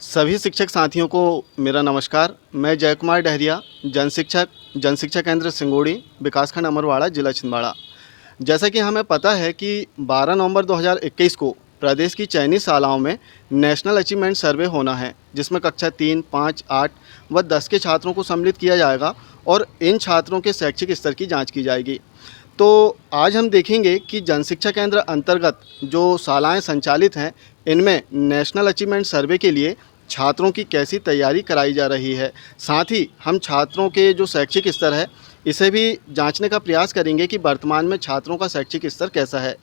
सभी शिक्षक साथियों को मेरा नमस्कार। मैं जय कुमार डहरिया, जन शिक्षा केंद्र सिंगोड़ी, विकासखंड अमरवाड़ा, जिला छिंदवाड़ा। जैसा कि हमें पता है कि 12 नवंबर 2021 को प्रदेश की चयनित शालाओं में नेशनल अचीवमेंट सर्वे होना है, जिसमें कक्षा 3, 5, 8 व 10 के छात्रों को सम्मिलित किया जाएगा और इन छात्रों के शैक्षिक स्तर की जांच की जाएगी। तो आज हम देखेंगे कि जनशिक्षा केंद्र अंतर्गत जो शालाएं संचालित हैं, इनमें नेशनल अचीवमेंट सर्वे के लिए छात्रों की कैसी तैयारी कराई जा रही है। साथ ही हम छात्रों के जो शैक्षिक स्तर है, इसे भी जांचने का प्रयास करेंगे कि वर्तमान में छात्रों का शैक्षिक स्तर कैसा है।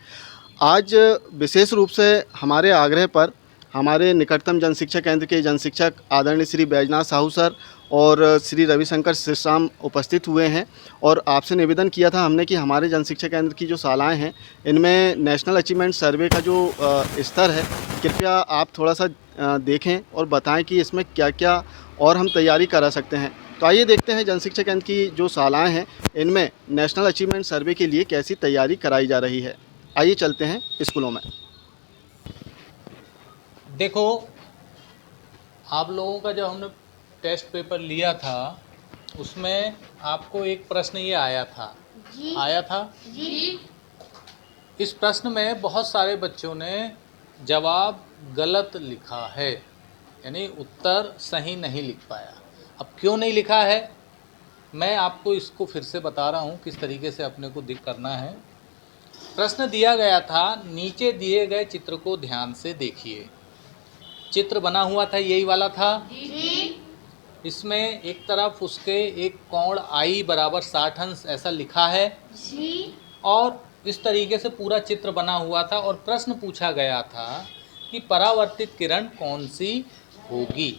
आज विशेष रूप से हमारे आग्रह पर हमारे निकटतम जनशिक्षा केंद्र के जनशिक्षक आदरणीय श्री बैजनाथ साहू सर और श्री रविशंकर सिरसाम उपस्थित हुए हैं और आपसे निवेदन किया था हमने कि हमारे जनशिक्षा केंद्र की जो शालाएं हैं, इनमें नेशनल अचीवमेंट सर्वे का जो स्तर है, कृपया आप थोड़ा सा देखें और बताएं कि इसमें क्या क्या और हम तैयारी करा सकते हैं। तो आइए देखते हैं जनशिक्षा केंद्र की जो शालाएँ हैं, इनमें नेशनल अचीवमेंट सर्वे के लिए कैसी तैयारी कराई जा रही है। आइए चलते हैं स्कूलों में। देखो, आप लोगों का जब हमने टेस्ट पेपर लिया था, उसमें आपको एक प्रश्न ये आया था। जी। आया था जी। इस प्रश्न में बहुत सारे बच्चों ने जवाब गलत लिखा है, यानी उत्तर सही नहीं लिख पाया। अब क्यों नहीं लिखा है, मैं आपको इसको फिर से बता रहा हूँ किस तरीके से अपने को करना है। प्रश्न दिया गया था, नीचे दिए गए चित्र को ध्यान से देखिए। चित्र बना हुआ था, यही वाला था जी। इसमें एक तरफ उसके एक कोण I बराबर 60 अंश ऐसा लिखा है जी। और इस तरीके से पूरा चित्र बना हुआ था और प्रश्न पूछा गया था कि परावर्तित किरण कौन सी होगी।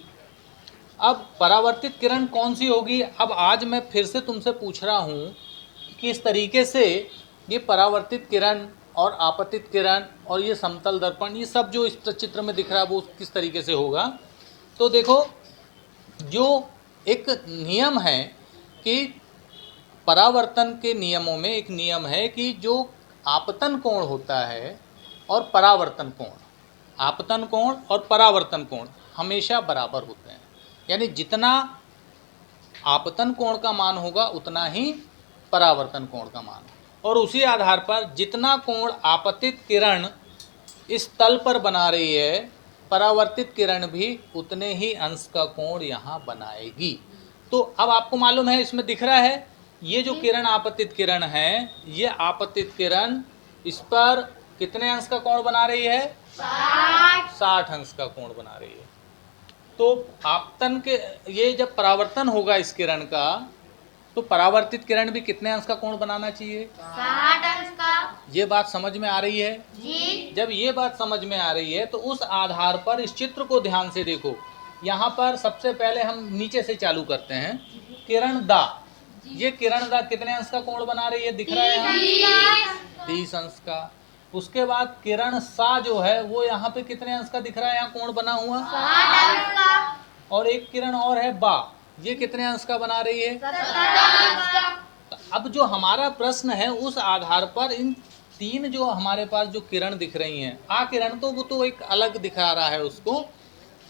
अब परावर्तित किरण कौन सी होगी, अब आज मैं फिर से तुमसे पूछ रहा हूँ कि इस तरीके से ये परावर्तित किरण और आपतित किरण और ये समतल दर्पण, ये सब जो इस चित्र में दिख रहा है वो किस तरीके से होगा। तो देखो, जो एक नियम है कि परावर्तन के नियमों में एक नियम है कि जो आपतन कोण होता है और परावर्तन कोण, आपतन कोण और परावर्तन कोण हमेशा बराबर होते हैं, यानी जितना आपतन कोण का मान होगा उतना ही परावर्तन कोण का मान, और उसी आधार पर जितना कोण आपतित किरण इस तल पर बना रही है, परावर्तित किरण भी उतने ही अंश का कोण यहाँ बनाएगी। तो अब आपको मालूम है, इसमें दिख रहा है ये जो किरण आपतित किरण है, ये आपतित किरण इस पर कितने अंश का कोण बना रही है? 60 अंश का कोण बना रही है। तो आपतन के ये जब परावर्तन होगा इस किरण का, तो परावर्तित किरण भी कितने अंश का कोण बनाना चाहिए? 60 अंश का। ये बात समझ में आ रही है जी। जब ये बात समझ में आ रही है तो उस आधार पर इस चित्र को ध्यान से देखो। यहाँ पर सबसे पहले हम नीचे से चालू करते हैं। किरण दा, ये किरण दा कितने अंश का कोण बना रही है, दिख रहा है यहाँ? 30 अंश का। उसके बाद किरण सा जो है वो यहाँ पे कितने अंश का दिख रहा है, यहाँ कोण बना हुआ? 60 अंश का। और एक किरण और है बा, ये कितने अंश का बना रही है? 70 अंश का। अब जो हमारा प्रश्न है उस आधार पर इन तीन जो हमारे पास जो किरण दिख रही हैं, आ किरण तो वो तो एक अलग दिखा रहा है उसको,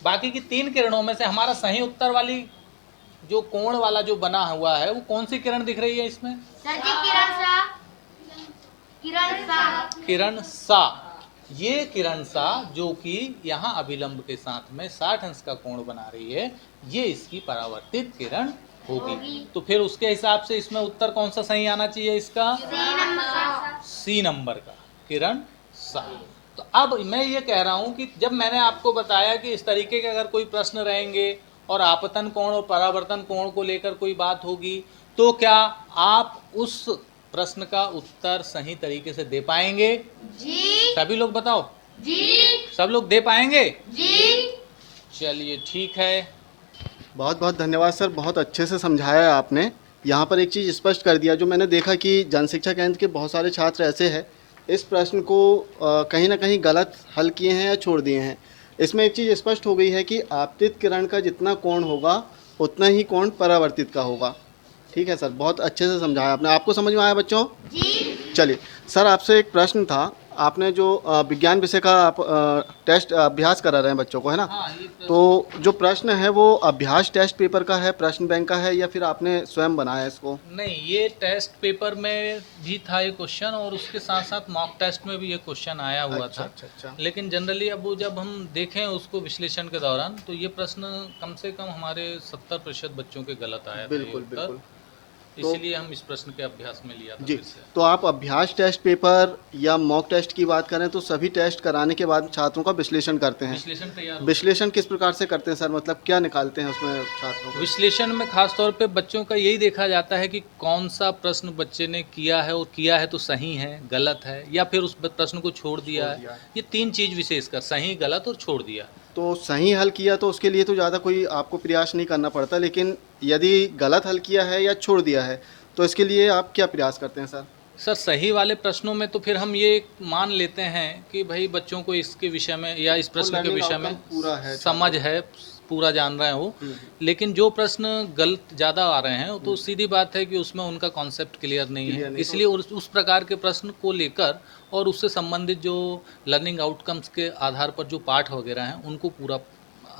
बाकी की तीन किरणों में से हमारा सही उत्तर वाली जो कोण वाला जो बना हुआ है वो कौन सी किरण दिख रही है इसमें? किरण सा। किरण सा। किरण सा। ये किरण सा जो कि यहाँ अभिलंब के साथ में 60 अंश का कोण बना रही है, ये इसकी परावर्तित किरण होगी। तो फिर उसके हिसाब से इसमें उत्तर कौन सा सही आना चाहिए इसका? सी नंबर का, किरण सा। तो अब मैं ये कह रहा हूँ कि जब मैंने आपको बताया कि इस तरीके के अगर कोई प्रश्न रहेंगे और आपतन कोण और परावर्तन कोण को लेकर कोई बात होगी, तो क्या आप उस प्रश्न का उत्तर सही तरीके से दे पाएंगे? जी। सभी लोग बताओ। जी। सब लोग दे पाएंगे? जी। चलिए ठीक है। बहुत बहुत धन्यवाद सर, बहुत अच्छे से समझाया है आपने। यहाँ पर एक चीज़ स्पष्ट कर दिया, जो मैंने देखा कि जनशिक्षा केंद्र के बहुत सारे छात्र ऐसे हैं, इस प्रश्न को कहीं ना कहीं गलत हल किए हैं या छोड़ दिए हैं। इसमें एक चीज़ स्पष्ट हो गई है कि आपतित किरण का जितना कोण होगा उतना ही कोण परावर्तित का होगा। ठीक है सर, बहुत अच्छे से समझाया आपने। आपको समझ में आया बच्चों? जी। चलिए सर, आपसे एक प्रश्न था। आपने जो विज्ञान विषय का आप टेस्ट अभ्यास करा रहे हैं बच्चों को, है ना? हाँ, ये प्रश्न तो जो प्रश्न है वो अभ्यास टेस्ट पेपर का है, प्रश्न बैंक का है, या फिर आपने स्वयं बनाया है इसको? नहीं, ये टेस्ट पेपर में भी था ये क्वेश्चन, और उसके साथ साथ मॉक टेस्ट में भी ये क्वेश्चन आया हुआ अच्छा था। अच्छा अच्छा। लेकिन जनरली अब वो जब हम देखें उसको विश्लेषण के दौरान, तो ये प्रश्न कम से कम हमारे 70% बच्चों के गलत आया था ये बिल्कुल उत्तर। बिल्कुल। तो इसीलिए हम इस प्रश्न के अभ्यास में लिया था जी, फिर से। तो आप अभ्यास टेस्ट पेपर या मॉक टेस्ट की बात करें तो सभी टेस्ट कराने के बाद छात्रों का विश्लेषण करते हैं। विश्लेषण तैयार होता है। विश्लेषण किस प्रकार से करते हैं सर, मतलब क्या निकालते हैं उसमें छात्रों को? विश्लेषण में खास तौर पे बच्चों का यही देखा जाता है कि कौन सा प्रश्न बच्चे ने किया है, और किया है तो सही है, गलत है, या फिर उस प्रश्न को छोड़ दिया है। ये तीन चीज़ विशेषकर, सही, गलत और छोड़ दिया। तो सही हल किया तो उसके लिए तो ज़्यादा कोई आपको प्रयास नहीं करना पड़ता, लेकिन यदि गलत हल किया है या छोड़ दिया है तो इसके लिए आप क्या प्रयास करते हैं सर? सर, सही वाले प्रश्नों में तो फिर हम ये मान लेते हैं कि भाई बच्चों को इसके विषय में या इस प्रश्न के learning विषय outcome में पूरा है समझ है, पूरा जान रहे हैं वो। लेकिन जो प्रश्न गलत ज़्यादा आ रहे हैं तो सीधी बात है कि उसमें उनका कॉन्सेप्ट क्लियर नहीं है, इसलिए उस प्रकार के प्रश्न को लेकर और उससे संबंधित जो लर्निंग आउटकम्स के आधार पर जो पाठ वगैरह हैं उनको पूरा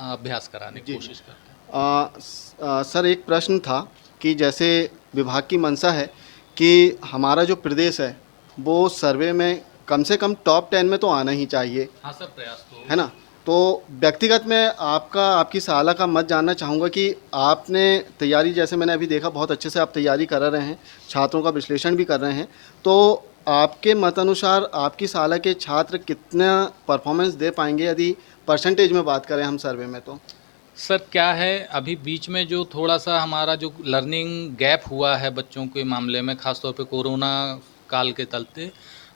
अभ्यास कराने की कोशिश करते हैं। सर एक प्रश्न था कि जैसे विभाग की मंशा है कि हमारा जो प्रदेश है वो सर्वे में कम से कम टॉप 10 में तो आना ही चाहिए, हाँ सर, प्रयास तो है ना? तो व्यक्तिगत मैं आपकी सलाह का मत जानना चाहूँगा कि आपने तैयारी, जैसे मैंने अभी देखा बहुत अच्छे से आप तैयारी कर रहे हैं, छात्रों का विश्लेषण भी कर रहे हैं, तो आपके मत अनुसार आपकी सलाह के छात्र कितना परफॉर्मेंस दे पाएंगे यदि परसेंटेज में बात करें हम सर्वे में तो? सर, क्या है, अभी बीच में जो थोड़ा सा हमारा जो लर्निंग गैप हुआ है बच्चों के मामले में, खासतौर पे कोरोना काल के चलते,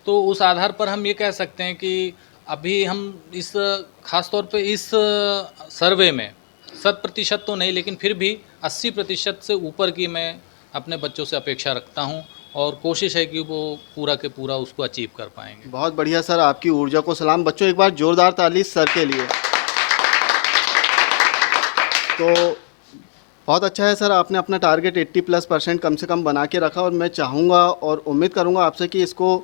तो उस आधार पर हम ये कह सकते हैं कि अभी हम इस खासतौर पे इस सर्वे में 100% तो नहीं, लेकिन फिर भी 80% से ऊपर की मैं अपने बच्चों से अपेक्षा रखता हूँ, और कोशिश है कि वो पूरा के पूरा उसको अचीव कर पाएंगे। बहुत बढ़िया सर, आपकी ऊर्जा को सलाम। बच्चों एक बार जोरदार ताली सर के लिए। तो बहुत अच्छा है सर, आपने अपना टारगेट 80+% कम से कम बना के रखा, और मैं चाहूँगा और उम्मीद करूँगा आपसे कि इसको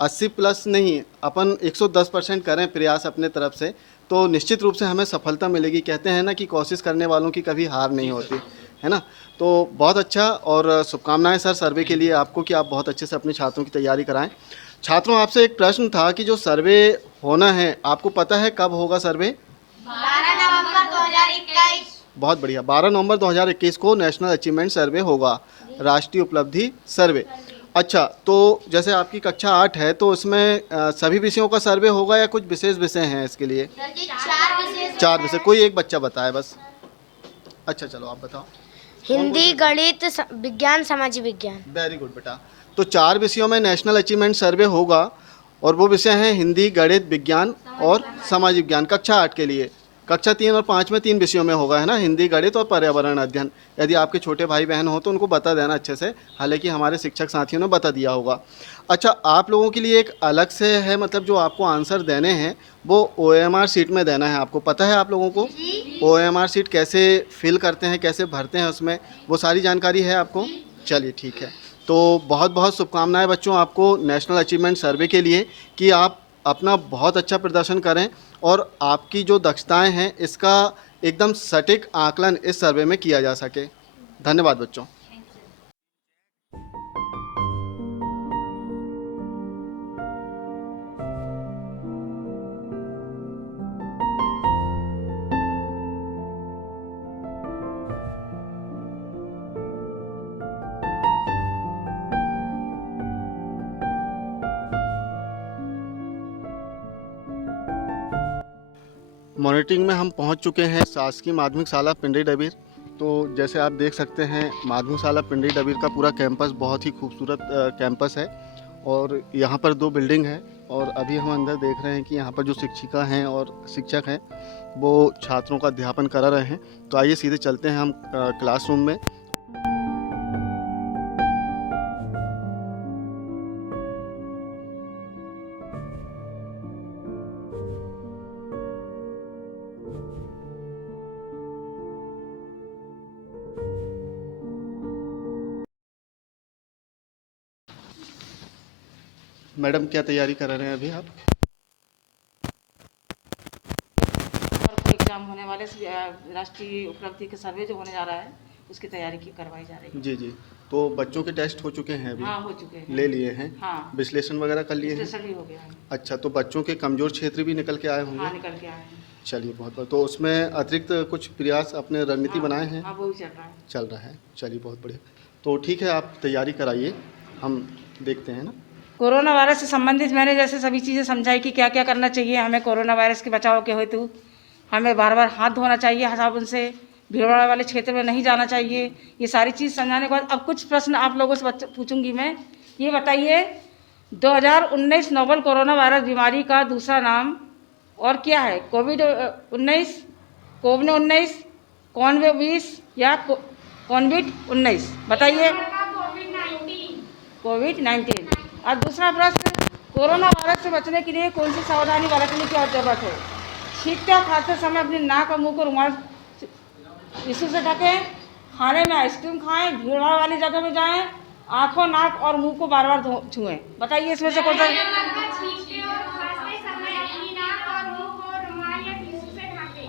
80+ नहीं, अपन 110% करें प्रयास अपने तरफ से, तो निश्चित रूप से हमें सफलता मिलेगी। कहते हैं ना कि कोशिश करने वालों की कभी हार नहीं होती, है ना? तो बहुत अच्छा, और शुभकामनाएं सर सर्वे के लिए आपको कि आप बहुत अच्छे से अपने छात्रों की तैयारी कराएं। छात्रों, आपसे एक प्रश्न था कि जो सर्वे होना है, आपको पता है कब होगा सर्वे? 12 नवंबर 2021। बहुत बढ़िया, 12 नवंबर 2021 को नेशनल अचीवमेंट सर्वे होगा, राष्ट्रीय उपलब्धि सर्वे। अच्छा, तो जैसे आपकी कक्षा 8 है तो उसमें सभी विषयों का सर्वे होगा या कुछ विशेष विषय हैं इसके लिए? सर जी 4 विषय। 4 विषय, कोई एक बच्चा बताए बस। अच्छा चलो आप बताओ। हिंदी, गणित, विज्ञान, सामाजिक विज्ञान। वेरी गुड बेटा। तो 4 विषयों में नेशनल अचीवमेंट सर्वे होगा, और वो विषय हैं हिंदी, गणित, विज्ञान और सामाजिक विज्ञान, कक्षा 8 के लिए। कक्षा 3 और 5 में 3 विषयों में होगा, है ना? हिंदी, गणित और पर्यावरण अध्ययन। यदि आपके छोटे भाई बहन हो तो उनको बता देना अच्छे से, हालांकि हमारे शिक्षक साथियों ने बता दिया होगा। अच्छा, आप लोगों के लिए एक अलग से है, मतलब जो आपको आंसर देने हैं वो OMR शीट में देना है, आपको पता है आप लोगों को? OMR शीट कैसे फिल करते हैं, कैसे भरते हैं उसमें, वो सारी जानकारी है आपको? चलिए ठीक है। तो बहुत बहुत शुभकामनाएं बच्चों आपको नेशनल अचीवमेंट सर्वे के लिए, कि आप अपना बहुत अच्छा प्रदर्शन करें और आपकी जो दक्षताएं हैं इसका एकदम सटीक आकलन इस सर्वे में किया जा सके। धन्यवाद बच्चों। मॉनिटरिंग में हम पहुंच चुके हैं शासकीय माध्यमिक शाला पिंडरी डबीर। तो जैसे आप देख सकते हैं माध्यमिक शाला पिंडरी डबीर का पूरा कैंपस बहुत ही खूबसूरत कैंपस है, और यहाँ पर 2 बिल्डिंग है, और अभी हम अंदर देख रहे हैं कि यहाँ पर जो शिक्षिका हैं और शिक्षक हैं वो छात्रों का अध्यापन करा रहे हैं। तो आइए सीधे चलते हैं हम क्लासरूम में। मैडम क्या तैयारी कर रहे हैं अभी आप? और एग्जाम होने वाले राष्ट्रीय उपलब्धि के सर्वे जो होने जा रहा है उसकी तैयारी की करवाई जा रही है। जी जी। तो बच्चों के टेस्ट हो चुके हैं अभी? हाँ, हो चुके हैं। ले लिए हैं? हाँ, विश्लेषण वगैरह कर लिए हैं? विश्लेषण भी हो गया है। अच्छा, तो बच्चों के कमज़ोर क्षेत्र भी निकल के आए होंगे? हाँ, निकल के आए हैं। चलिए बहुत बहुत। तो उसमें अतिरिक्त कुछ प्रयास अपने रणनीति बनाए हैं? हाँ, वो भी चल रहा है। चल रहा है, चलिए बहुत बढ़िया। तो ठीक है, आप तैयारी कराइए, हम देखते हैं ना। कोरोना वायरस से संबंधित मैंने जैसे सभी चीज़ें समझाई कि क्या क्या करना चाहिए हमें कोरोना वायरस के बचाव के हेतु। हमें बार बार हाथ धोना चाहिए साबुन से, भीड़-भाड़ वाले क्षेत्र में नहीं जाना चाहिए। ये सारी चीज़ समझाने के बाद अब कुछ प्रश्न आप लोगों से पूछूंगी मैं। ये बताइए 2019 नोवल कोरोना वायरस बीमारी का दूसरा नाम और क्या है? कोविड-19, कोविड-19, कॉन्वे-20 या कोविड-19? बताइए। कोविड-19। और दूसरा प्रश्न, कोरोना वायरस से बचने के लिए कौन सी सावधानी बरतने की जरूरत है? छींकते और खाते समय अपने नाक और मुंह को रुमाल टिश्यू से ढकें, खाने में आइसक्रीम खाएं, भीड़ भाड़ वाली जगह में जाएं, आंखों, नाक और मुंह को बार बार छुएं। बताइए इसमें से कौन सा?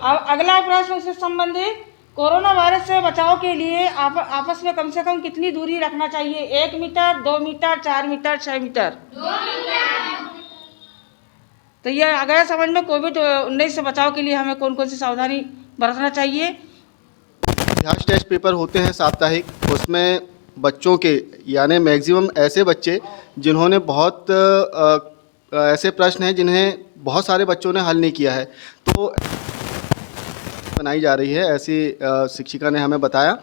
अब अगला प्रश्न उससे संबंधित, कोरोना वायरस से बचाव के लिए आपस में कम से कम कितनी दूरी रखना चाहिए? 1 meter, 2 meter, 4 meter, 6 meter? 2 meter. तो ये आ गया समझ में कोविड-19 से बचाव के लिए हमें कौन कौन सी सावधानी बरतना चाहिए। अभ्यास टेस्ट पेपर होते हैं साप्ताहिक, उसमें बच्चों के यानी मैक्सिमम ऐसे बच्चे जिन्होंने बहुत ऐसे प्रश्न हैं जिन्हें बहुत सारे बच्चों ने हल नहीं किया है, तो बनाई जा रही है, ऐसी शिक्षिका ने हमें बताया,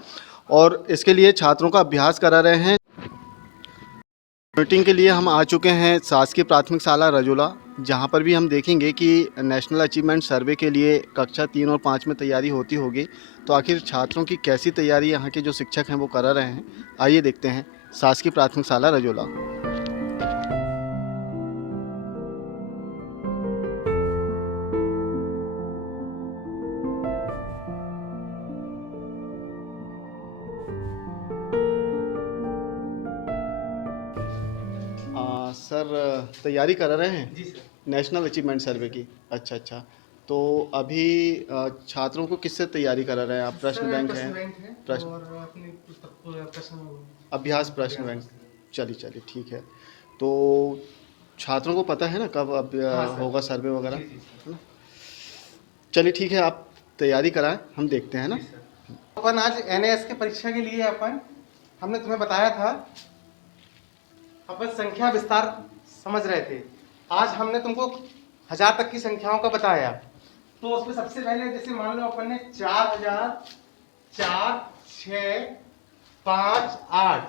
और इसके लिए छात्रों का अभ्यास करा रहे हैं। मीटिंग के लिए हम आ चुके हैं शासकीय प्राथमिक शाला रजोला, जहां पर भी हम देखेंगे कि नेशनल अचीवमेंट सर्वे के लिए कक्षा 3 और 5 में तैयारी होती होगी। तो आखिर छात्रों की कैसी तैयारी यहाँ के जो शिक्षक हैं वो करा रहे हैं, आइए देखते हैं शासकीय प्राथमिक शाला रजोला। सर तैयारी कर रहे हैं? जी सर। नेशनल अचीवमेंट सर्वे की? अच्छा अच्छा। तो अभी छात्रों को किससे तैयारी करा रहे हैं आप? प्रश्न बैंक है? प्रश्न और अपनी पुस्तक प्रश्न अभ्यास प्रश्न बैंक। चलिए चलिए ठीक है। तो छात्रों को पता है ना कब अब होगा सर्वे वगैरह, है ना? चलिए ठीक है, आप तैयारी कराएं, हम देखते हैं ना। अपन आज NAS के परीक्षा के लिए हमने तुम्हें बताया था, अपन संख्या विस्तार समझ रहे थे। आज हमने तुमको 1000 तक की संख्याओं का बताया। तो उसमें सबसे पहले जैसे मान लो अपन ने 4000, 4, 6, 5, 8।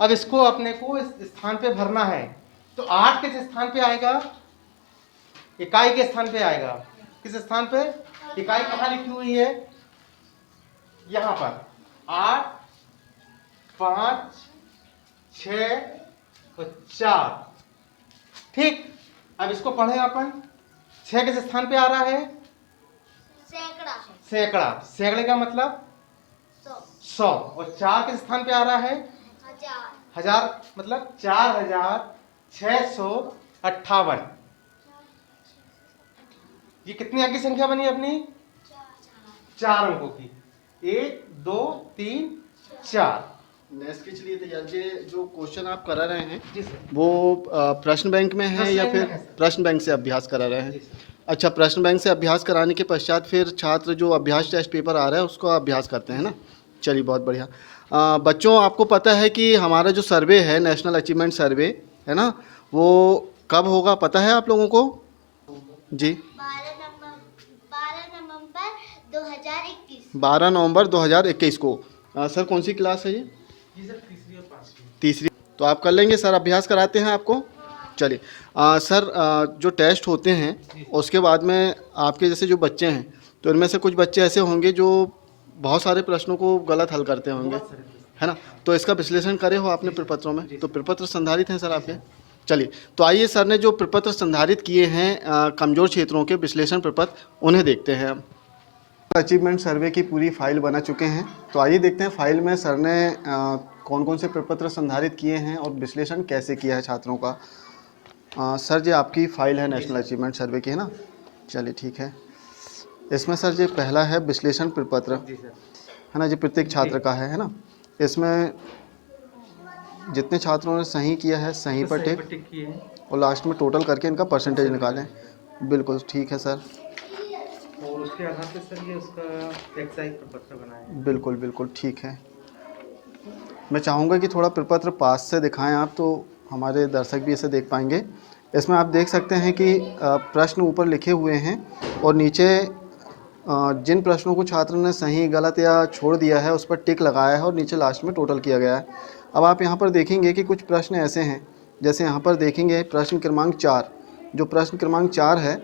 अब इसको अपने को इस स्थान पे भरना है। तो 8 किस स्थान पे आएगा? इकाई के स्थान पे आएगा। किस स्थान पे? इकाई कहाँ लिखी हुई है? यहाँ पर 8, 5, 6 और 4। ठीक, अब इसको पढ़े अपन। 6 किस स्थान पे आ रहा है? सैकड़ा। सैकड़ा। सैकड़े का मतलब 100। और 4 किस स्थान पे आ रहा है? हजार मतलब 4658। ये कितनी अंक की संख्या बनी अपनी? 4 अंकों की। 1, 2, 3, 4। नेक्स्ट के लिए तैयारी, जो क्वेश्चन आप करा रहे हैं जी सर। वो प्रश्न बैंक में है या फिर प्रश्न बैंक से अभ्यास करा रहे हैं? अच्छा, प्रश्न बैंक से अभ्यास कराने के पश्चात फिर छात्र जो अभ्यास टेस्ट पेपर आ रहा है उसको अभ्यास करते हैं ना। चलिए बहुत बढ़िया। बच्चों, आपको पता है कि हमारा जो सर्वे है नेशनल अचीवमेंट सर्वे है ना, वो कब होगा पता है आप लोगों को? जी 12 नवंबर 2021 को। सर कौन सी क्लास है ये? जी सर, तीसरी और पांचवी। तीसरी। तो आप कर लेंगे सर, अभ्यास कराते हैं आपको। चलिए सर, जो टेस्ट होते हैं उसके बाद में आपके जैसे जो बच्चे हैं, तो इनमें से कुछ बच्चे ऐसे होंगे जो बहुत सारे प्रश्नों को गलत हल करते होंगे, है ना? तो इसका विश्लेषण करे हो आपने प्रपत्रों में? तो प्रपत्र संधारित हैं सर आपके? चलिए, तो आइए सर ने जो प्रपत्र संधारित किए हैं कमज़ोर क्षेत्रों के विश्लेषण प्रपत्र, उन्हें देखते हैं हम। अचीवमेंट सर्वे की पूरी फाइल बना चुके हैं, तो आइए देखते हैं फाइल में सर ने कौन कौन से प्रपत्र संधारित किए हैं और विश्लेषण कैसे किया है छात्रों का। सर जी आपकी फ़ाइल है नेशनल अचीवमेंट सर्वे की, है ना? चलिए ठीक है। इसमें सर जी पहला है विश्लेषण प्रपत्र, जी सर। है ना जी, प्रत्येक छात्र का है ना? इसमें जितने छात्रों ने सही किया है सही पर टिक, टिक किए हैं। और लास्ट में टोटल करके इनका परसेंटेज निकालें। बिल्कुल ठीक है सर। और उसके आधार पे सर ये उसका एक्साइज प्रपत्र बनाया है। बिल्कुल बिल्कुल ठीक है। मैं चाहूँगा कि थोड़ा प्रपत्र पास से दिखाएं आप, तो हमारे दर्शक भी इसे देख पाएंगे। इसमें आप देख सकते हैं कि प्रश्न ऊपर लिखे हुए हैं और नीचे जिन प्रश्नों को छात्र ने सही गलत या छोड़ दिया है उस पर टिक लगाया है और नीचे लास्ट में टोटल किया गया है। अब आप यहाँ पर देखेंगे कि कुछ प्रश्न ऐसे हैं, जैसे यहाँ पर देखेंगे प्रश्न क्रमांक 4, जो प्रश्न क्रमांक 4 है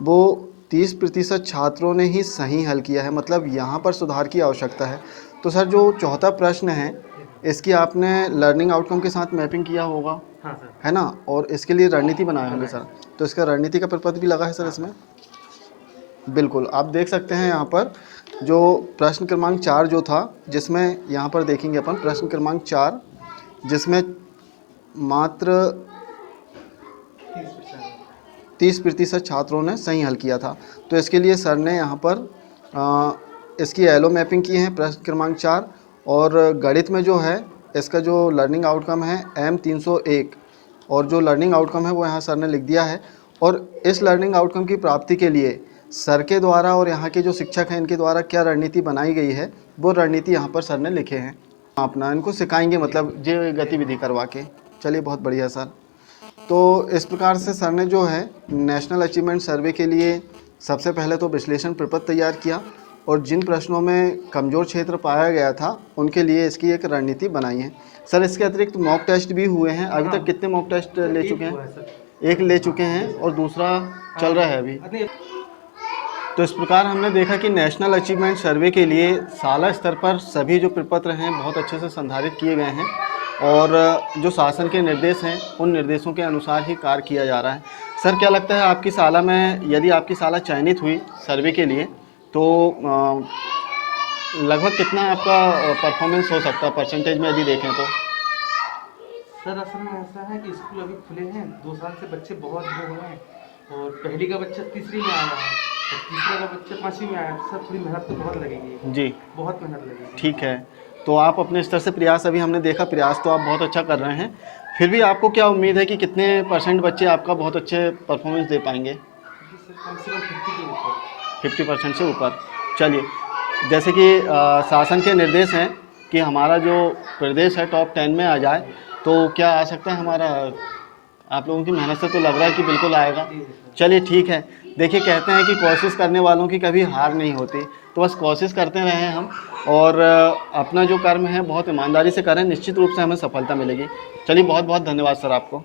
वो 30% छात्रों ने ही सही हल किया है, मतलब यहाँ पर सुधार की आवश्यकता है। तो सर जो चौथा प्रश्न है इसकी आपने लर्निंग आउटकम के साथ मैपिंग किया होगा, हाँ सर। है ना? और इसके लिए रणनीति बनाए होंगे सर, तो इसका रणनीति का प्रपत्र भी लगा है सर इसमें। बिल्कुल आप देख सकते हैं यहाँ पर जो प्रश्न क्रमांक 4 जो था, जिसमें यहाँ पर देखेंगे अपन प्रश्न क्रमांक 4 जिसमें मात्र 30% छात्रों ने सही हल किया था। तो इसके लिए सर ने यहाँ पर इसकी एलो मैपिंग की है प्रश्न क्रमांक 4, और गणित में जो है इसका जो लर्निंग आउटकम है M301, और जो लर्निंग आउटकम है वो यहाँ सर ने लिख दिया है। और इस लर्निंग आउटकम की प्राप्ति के लिए सर के द्वारा और यहाँ के जो शिक्षक हैं इनके द्वारा क्या रणनीति बनाई गई है, वो रणनीति यहाँ पर सर ने लिखे हैं। अपना इनको सिखाएंगे, मतलब ये गतिविधि करवा के। चलिए बहुत बढ़िया सर। तो इस प्रकार से सर ने जो है नेशनल अचीवमेंट सर्वे के लिए सबसे पहले तो विश्लेषण प्रपत्र तैयार किया, और जिन प्रश्नों में कमज़ोर क्षेत्र पाया गया था उनके लिए इसकी एक रणनीति बनाई है। सर इसके अतिरिक्त मॉक टेस्ट भी हुए हैं। अभी तक कितने मॉक टेस्ट ले चुके हैं? एक ले चुके हैं और दूसरा चल रहा है अभी। तो इस प्रकार हमने देखा कि नेशनल अचीवमेंट सर्वे के लिए साला स्तर पर सभी जो प्रपत्र हैं बहुत अच्छे से संधारित किए गए हैं, और जो शासन के निर्देश हैं उन निर्देशों के अनुसार ही कार्य किया जा रहा है। सर क्या लगता है आपकी साला में, यदि आपकी साला चयनित हुई सर्वे के लिए, तो लगभग कितना आपका परफॉर्मेंस हो सकता है परसेंटेज में यदि देखें तो? सर असल में ऐसा है कि स्कूल अभी खुले हैं, 2 साल से बच्चे बहुत वो हुए हैं, और पहली का बच्चा तीसरी में आया है और तीसरा का बच्चा 5वीं में आया है। सर थोड़ी मेहनत तो बहुत लगेगी जी बहुत मेहनत लगेगी। ठीक है। तो आप अपने स्तर से प्रयास, अभी हमने देखा प्रयास तो आप बहुत अच्छा कर रहे हैं, फिर भी आपको क्या उम्मीद है कि कितने % बच्चे आपका बहुत अच्छे परफॉर्मेंस दे पाएंगे? कम से कम 50 के ऊपर। 50% से ऊपर। चलिए, जैसे कि शासन के निर्देश हैं कि हमारा जो प्रदेश है टॉप 10 में आ जाए, तो क्या आ सकता है हमारा? आप लोगों की मेहनत से तो लग रहा है कि बिल्कुल आएगा। चलिए ठीक है। देखिए कहते हैं कि कोशिश करने वालों की कभी हार नहीं होती, तो बस कोशिश करते रहें हम, और अपना जो कर्म है बहुत ईमानदारी से करें, निश्चित रूप से हमें सफलता मिलेगी। चलिए बहुत बहुत धन्यवाद सर आपको।